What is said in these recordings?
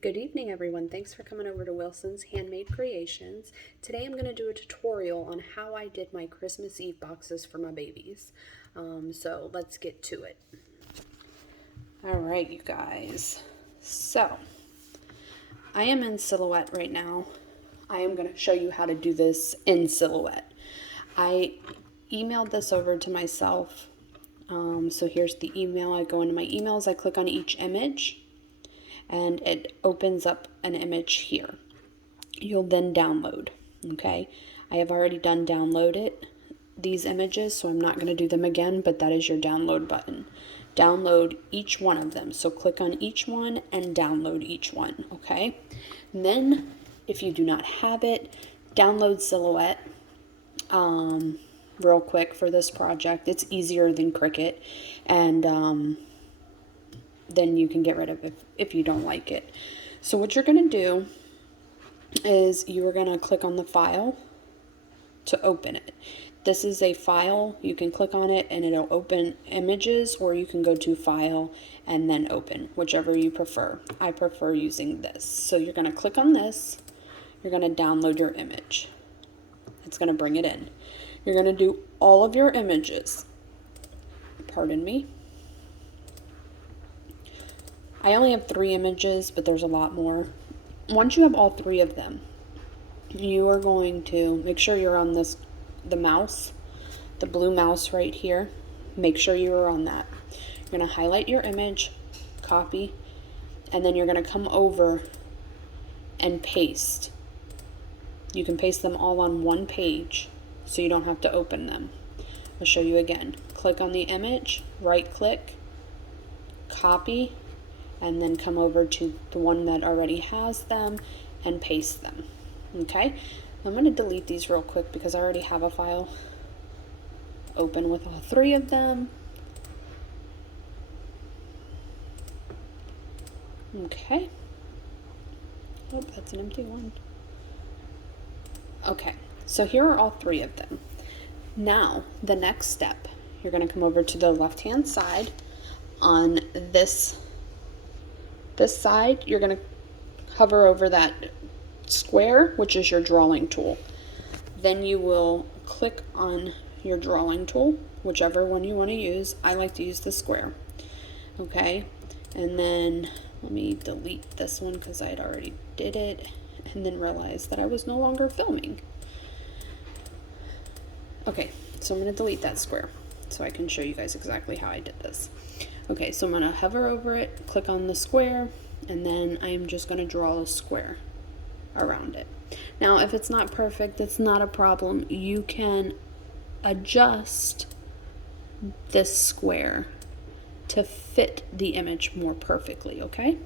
Good evening, everyone. Thanks for coming over to Wilson's Handmade Creations. Today I'm going to do a tutorial on how I did my Christmas Eve boxes for my babies. So let's get to it. All right, you guys. So I am in Silhouette right now. I am going to show you how to do this in Silhouette. I emailed this over to myself. So here's the email. I go into my emails, I click on each image, and it opens up an image here. You'll then download, okay? I have already done these images, so I'm not going to do them again, but that is your download button. Download each one of them. So click on each one and download each one, okay? And then, if you do not have it, download Silhouette real quick for this project. It's easier than Cricut, and then you can get rid of it if you don't like it. So what you're going to do is you are going to click on the file to open it. This is a file. You can click on it and it'll open images, or you can go to file and then open, whichever you prefer. I prefer using this. So you're going to click on this. You're going to download your image. It's going to bring it in. You're going to do all of your images. Pardon me. I only have 3 images, but there's a lot more. Once you have all 3 of them, you are going to make sure you're on the mouse, the blue mouse right here. Make sure you are on that. You're going to highlight your image, copy, and then you're going to come over and paste. You can paste them all on one page, so you don't have to open them. I'll show you again. Click on the image, right click, copy, and then come over to the one that already has them and paste them. Okay, I'm going to delete these real quick because I already have a file open with all 3 of them. Okay. Oh, that's an empty one. Okay, so here are all 3 of them. Now, the next step, you're going to come over to the left-hand side. On this side, you're going to hover over that square, which is your drawing tool. Then you will click on your drawing tool, whichever one you want to use. I like to use the square. Okay, and then let me delete this one because I had already did it and then realized that I was no longer filming. Okay, so I'm going to delete that square so I can show you guys exactly how I did this. Okay, so I'm going to hover over it, click on the square, and then I am just going to draw a square around it. Now, if it's not perfect, that's not a problem. You can adjust this square to fit the image more perfectly, okay?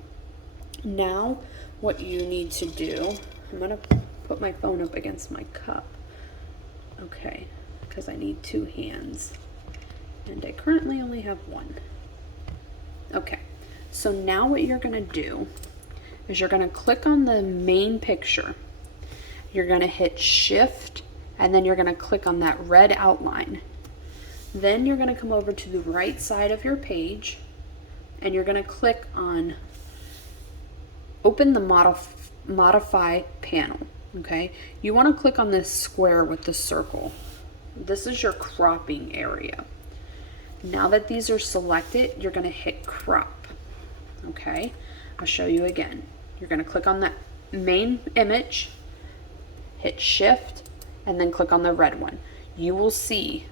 Now, what you need to do, I'm going to put my phone up against my cup, okay, because I need 2 hands, and I currently only have 1. Okay, so now what you're going to do is you're going to click on the main picture. You're going to hit shift, and then you're going to click on that red outline. Then you're going to come over to the right side of your page, and you're going to click on open the modify panel. Okay, you want to click on this square with the circle. This is your cropping area. Now that these are selected, you're going to hit crop. Okay, I'll show you again. You're going to click on that main image, hit shift, and then click on the red one. You will see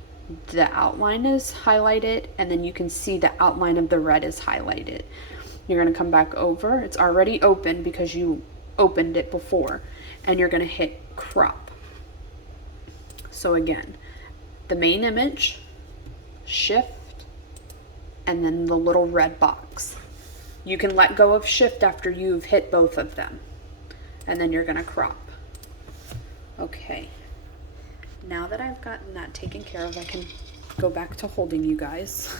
the outline is highlighted, and then you can see the outline of the red is highlighted. You're going to come back over. It's already open because you opened it before, and you're going to hit crop. So again, the main image, shift, and then the little red box. You can let go of shift after you've hit both of them, and then you're going to crop. Okay, now that I've gotten that taken care of, I can go back to holding you guys.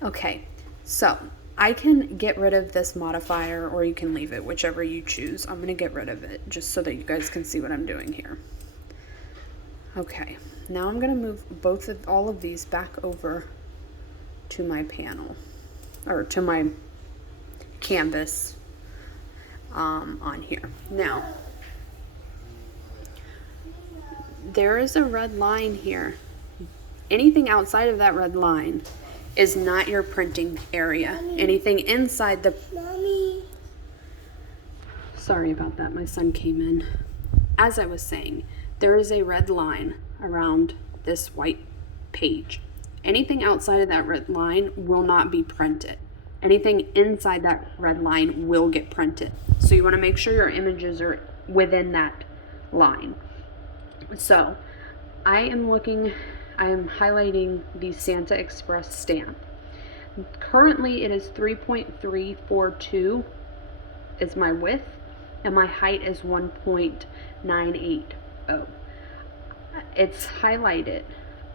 Okay, so I can get rid of this modifier, or you can leave it, whichever you choose. I'm going to get rid of it just so that you guys can see what I'm doing here. Okay, now I'm going to move all of these back over to my panel, or to my canvas, on here. Now, there is a red line here. Anything outside of that red line is not your printing area. Anything inside the... Mommy. Sorry about that, my son came in. As I was saying, there is a red line around this white page. Anything outside of that red line will not be printed. Anything inside that red line will get printed. So you want to make sure your images are within that line. So I am highlighting the Santa Express stamp. Currently it is 3.342 is my width, and my height is 1.980. It's highlighted.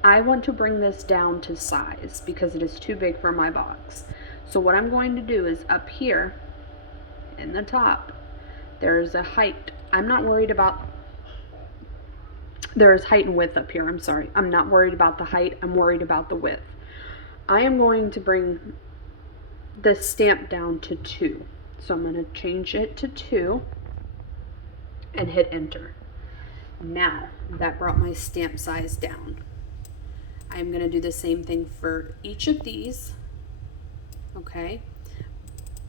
I want to bring this down to size because it is too big for my box. So what I'm going to do is up here in the top, there's a height. I'm not worried about, there is height and width up here. I'm sorry. I'm not worried about the height. I'm worried about the width. I am going to bring the stamp down to 2. So I'm going to change it to 2 and hit enter. Now that brought my stamp size down. I'm going to do the same thing for each of these. Okay.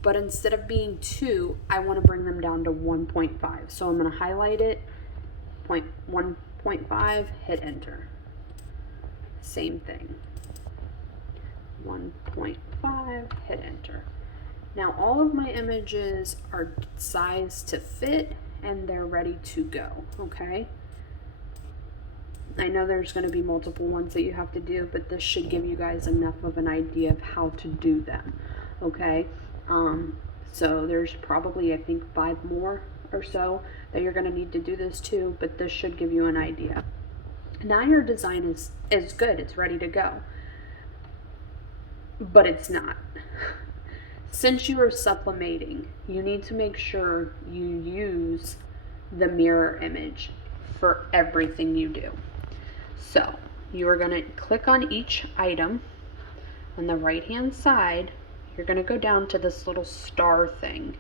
But instead of being 2, I want to bring them down to 1.5. So I'm going to highlight it, 1.5, hit enter. Same thing. 1.5, hit enter. Now all of my images are sized to fit and they're ready to go, okay? I know there's going to be multiple ones that you have to do, but this should give you guys enough of an idea of how to do them, okay? So there's probably, I think, 5 more or so that you're going to need to do this too, but this should give you an idea. Now your design is good, it's ready to go, but it's not. Since you are sublimating, you need to make sure you use the mirror image for everything you do. So you are going to click on each item. On the right hand side, you're going to go down to this little star thing.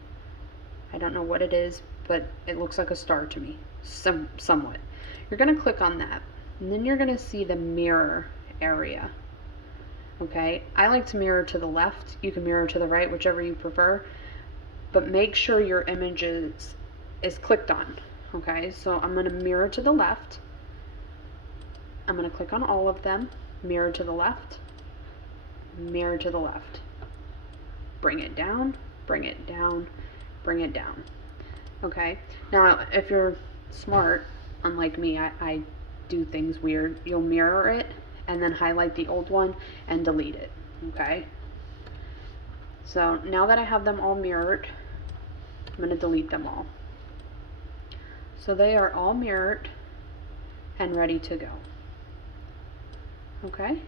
I don't know what it is, but it looks like a star to me, somewhat. You're going to click on that, and then you're going to see the mirror area. Okay, I like to mirror to the left. You can mirror to the right, whichever you prefer, but make sure your image is clicked on. Okay, so I'm going to mirror to the left. I'm going to click on all of them, mirror to the left, mirror to the left. Bring it down, bring it down, bring it down. Okay, now if you're smart, unlike me, I do things weird. You'll mirror it and then highlight the old one and delete it, okay? So now that I have them all mirrored, I'm going to delete them all. So they are all mirrored and ready to go, okay?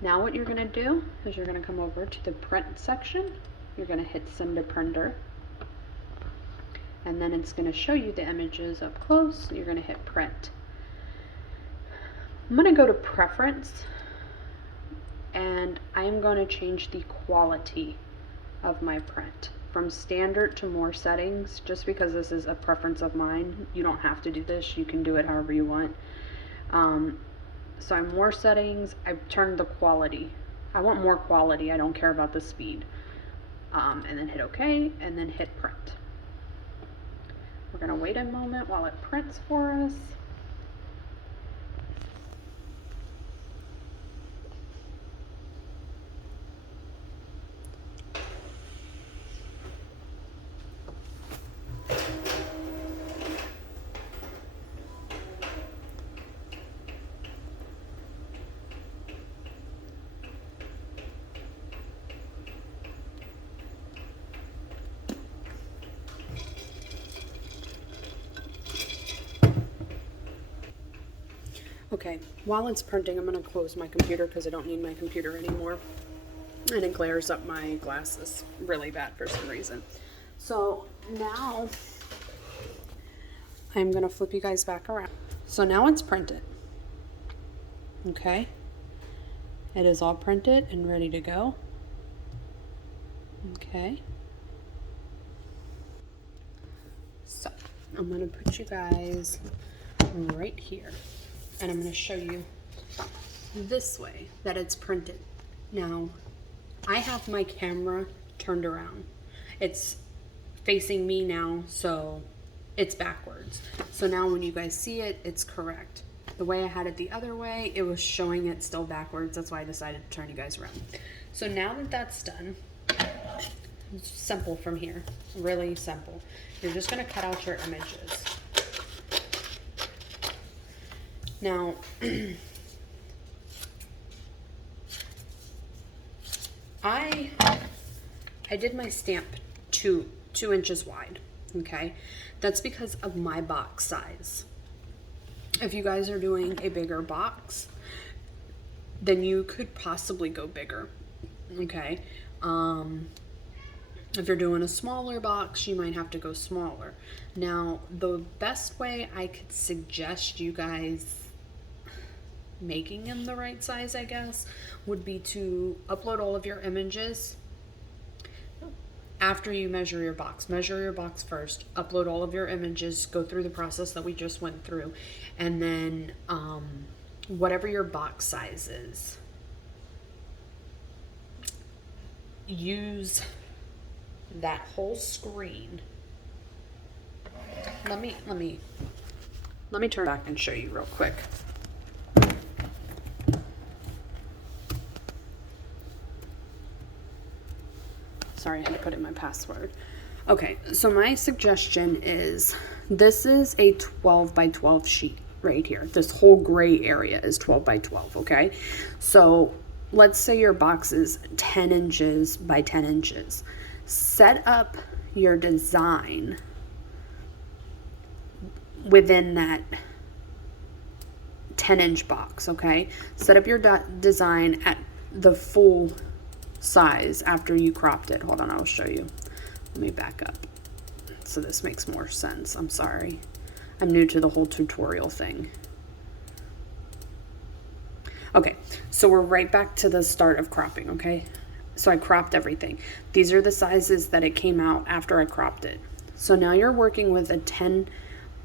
Now what you're going to do is you're going to come over to the print section. You're going to hit send to printer, and then it's going to show you the images up close. You're going to hit print. I'm going to go to preference, and I'm going to change the quality of my print from standard to more settings, just because this is a preference of mine. You don't have to do this. You can do it however you want. So I'm more settings. I've turned the quality. I want more quality. I don't care about the speed. And then hit OK, and then hit print. We're going to wait a moment while it prints for us. Okay, while it's printing, I'm going to close my computer because I don't need my computer anymore. And it glares up my glasses really bad for some reason. So now I'm going to flip you guys back around. So now it's printed. Okay. It is all printed and ready to go. Okay. I'm gonna put you guys right here, and I'm gonna show you this way that it's printed. Now, I have my camera turned around. It's facing me now, so it's backwards. So now when you guys see it, it's correct. The way I had it the other way, it was showing it still backwards. That's why I decided to turn you guys around. So now that that's done, it's simple from here, really simple. You're just gonna cut out your images. Now, I did my stamp two inches wide, okay? That's because of my box size. If you guys are doing a bigger box, then you could possibly go bigger, okay? If you're doing a smaller box, you might have to go smaller. Now, the best way I could suggest you guys making them the right size, I guess, would be to upload all of your images after you measure your box. Measure your box first, upload all of your images, go through the process that we just went through, and then whatever your box size is, use that whole screen. Let me turn back and show you real quick. Sorry, I had to put in my password. Okay, so my suggestion is, this is a 12 by 12 sheet right here. This whole gray area is 12 by 12, okay? So let's say your box is 10 inches by 10 inches. Set up your design within that 10-inch box, okay? Set up your design at the full size after you cropped it. Hold on, I'll show you. Let me back up so this makes more sense. I'm sorry, I'm new to the whole tutorial thing. Okay, so we're right back to the start of cropping, okay? So I cropped everything. These are the sizes that it came out after I cropped it. So now you're working with a 10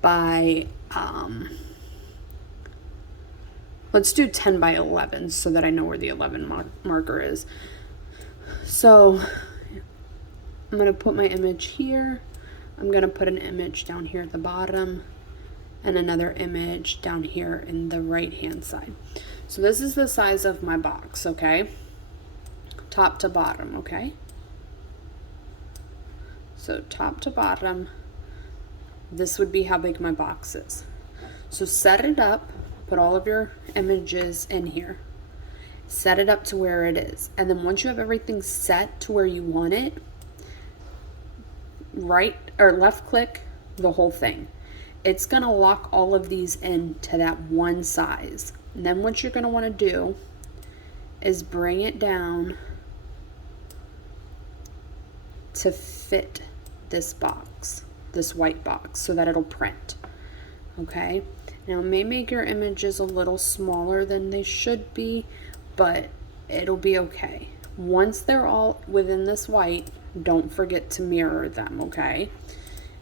by let's do 10 by 11 so that I know where the 11 marker is. So I'm going to put my image here. I'm going to put an image down here at the bottom and another image down here in the right hand side. So this is the size of my box, okay? Top to bottom, okay? So top to bottom, this would be how big my box is. So set it up, put all of your images in here. Set it up to where it is. And then once you have everything set to where you want it, right or left click the whole thing. It's gonna lock all of these into that one size. And then what you're gonna wanna do is bring it down to fit this box, this white box, so that it'll print. Okay? Now it may make your images a little smaller than they should be, but it'll be okay. Once they're all within this white, don't forget to mirror them, okay?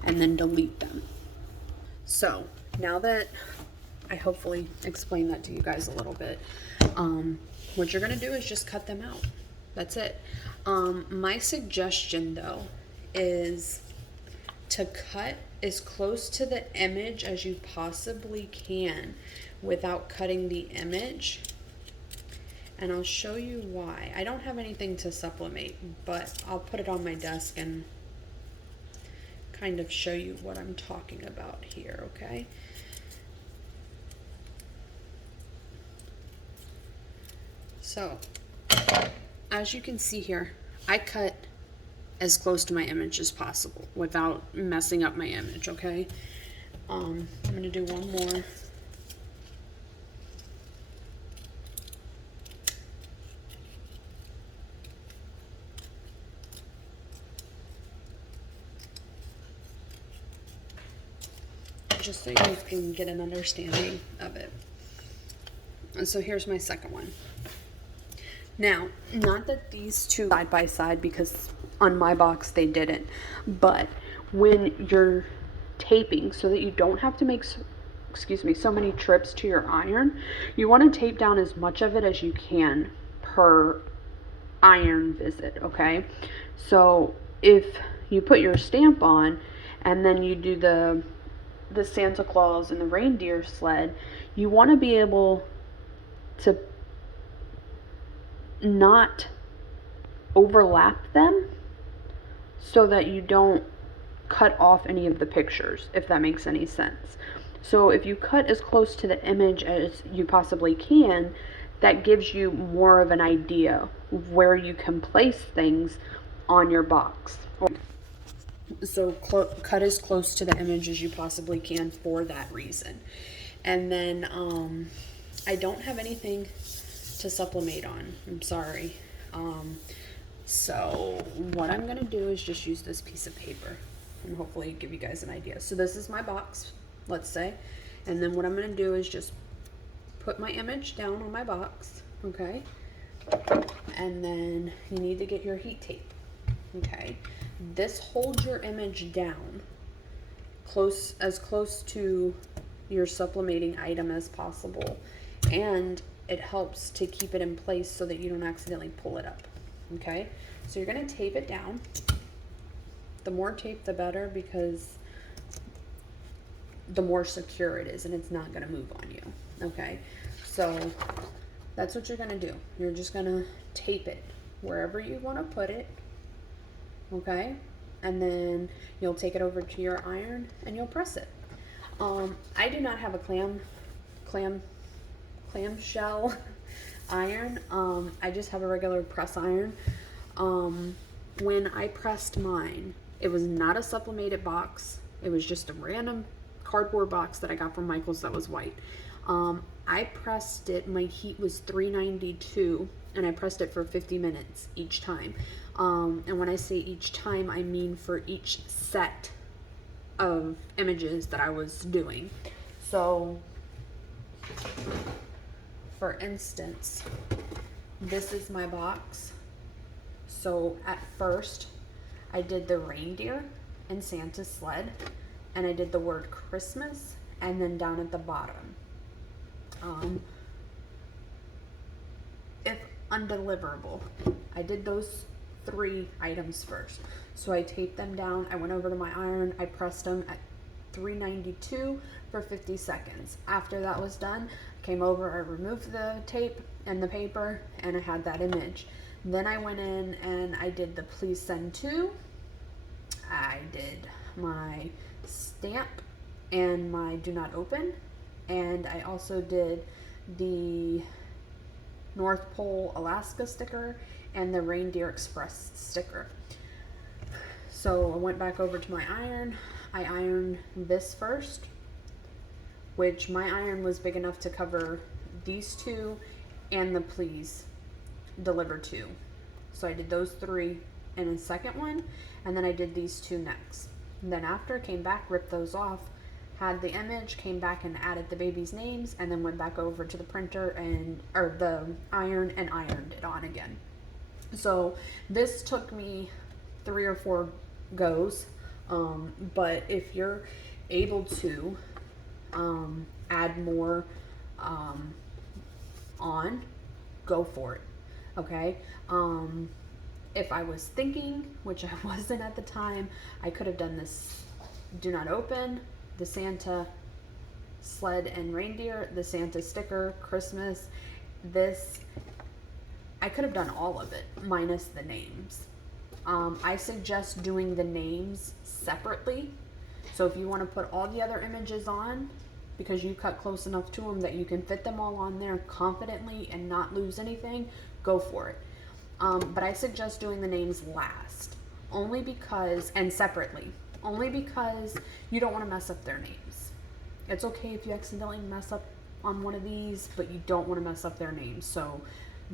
And then delete them. So now that I hopefully explained that to you guys a little bit, what you're gonna do is just cut them out. That's it. My suggestion though is to cut as close to the image as you possibly can without cutting the image. And I'll show you why. I don't have anything to sublimate, but I'll put it on my desk and kind of show you what I'm talking about here, okay? So, as you can see here, I cut as close to my image as possible without messing up my image, okay? I'm gonna do one more. Just so you can get an understanding of it. And so here's my second one. Now, not that these two side by side, because on my box they didn't, but when you're taping so that you don't have to make, excuse me, so many trips to your iron. You want to tape down as much of it as you can per iron visit, okay? So if you put your stamp on and then you do the Santa Claus and the reindeer sled, you want to be able to not overlap them so that you don't cut off any of the pictures, if that makes any sense. So if you cut as close to the image as you possibly can, that gives you more of an idea where you can place things on your box. So cut as close to the image as you possibly can for that reason. And then I don't have anything to sublimate on. I'm sorry. So what I'm going to do is just use this piece of paper and hopefully give you guys an idea. So this is my box, let's say. And then what I'm going to do is just put my image down on my box, okay? And then you need to get your heat tape, okay? This holds your image down as close to your sublimating item as possible. And it helps to keep it in place so that you don't accidentally pull it up, okay? So you're going to tape it down. The more tape, the better, because the more secure it is and it's not going to move on you, okay? So that's what you're going to do. You're just going to tape it wherever you want to put it, okay? And then you'll take it over to your iron and you'll press it. I do not have a clamshell iron. I just have a regular press iron. When I pressed mine, it was not a sublimated box. It was just a random cardboard box that I got from Michael's that was white. I pressed it, my heat was 392, and I pressed it for 50 minutes each time. And when I say each time, I mean for each set of images that I was doing. So, for instance, this is my box. So at first, I did the reindeer and Santa's sled, and I did the word Christmas, and then down at the bottom, if undeliverable, I did those 3 items first. So I taped them down, I went over to my iron, I pressed them at 392 for 50 seconds. After that was done, I came over, I removed the tape and the paper, and I had that image. Then I went in and I did the please send to, I did my stamp and my do not open, and I also did the North Pole Alaska sticker and the Reindeer Express sticker. So I went back over to my iron. I ironed this first, which my iron was big enough to cover these 2 and the please deliver to. So I did those 3 in a second one, and then I did these 2 next. And then after, came back, ripped those off, had the image, came back and added the baby's names, and then went back over to the printer or the iron and ironed it on again. So this took me 3 or 4 goes, but if you're able to add more on, go for it, okay? If I was thinking, which I wasn't at the time, I could have done this do not open, the Santa sled and reindeer, the Santa sticker, Christmas, this. I could have done all of it minus the names. I suggest doing the names separately. So if you want to put all the other images on, because you cut close enough to them that you can fit them all on there confidently and not lose anything, go for it. But I suggest doing the names last, only because, and separately, only because you don't want to mess up their names. It's okay if you accidentally mess up on one of these, but you don't want to mess up their names. So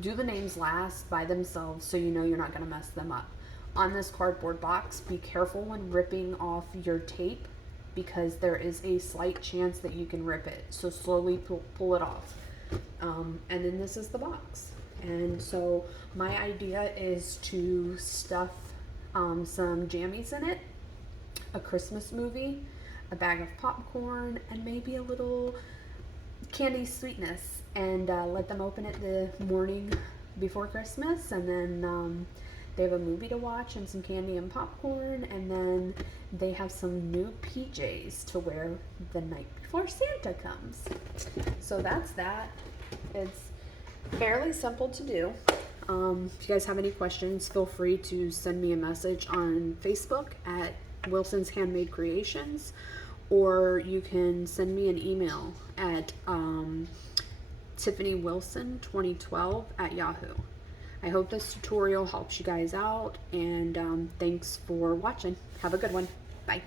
do the names last by themselves so you know you're not going to mess them up. On this cardboard box, be careful when ripping off your tape, because there is a slight chance that you can rip it. So slowly pull it off. And then this is the box. And so my idea is to stuff some jammies in it, a Christmas movie, a bag of popcorn, and maybe a little candy sweetness, and let them open it the morning before Christmas, and then they have a movie to watch and some candy and popcorn, and then they have some new PJs to wear the night before Santa comes. So that's that. It's fairly simple to do. If you guys have any questions, feel free to send me a message on Facebook at Wilson's Handmade Creations, or you can send me an email at TiffanyWilson2012 at Yahoo. I hope this tutorial helps you guys out, and thanks for watching. Have a good one. Bye.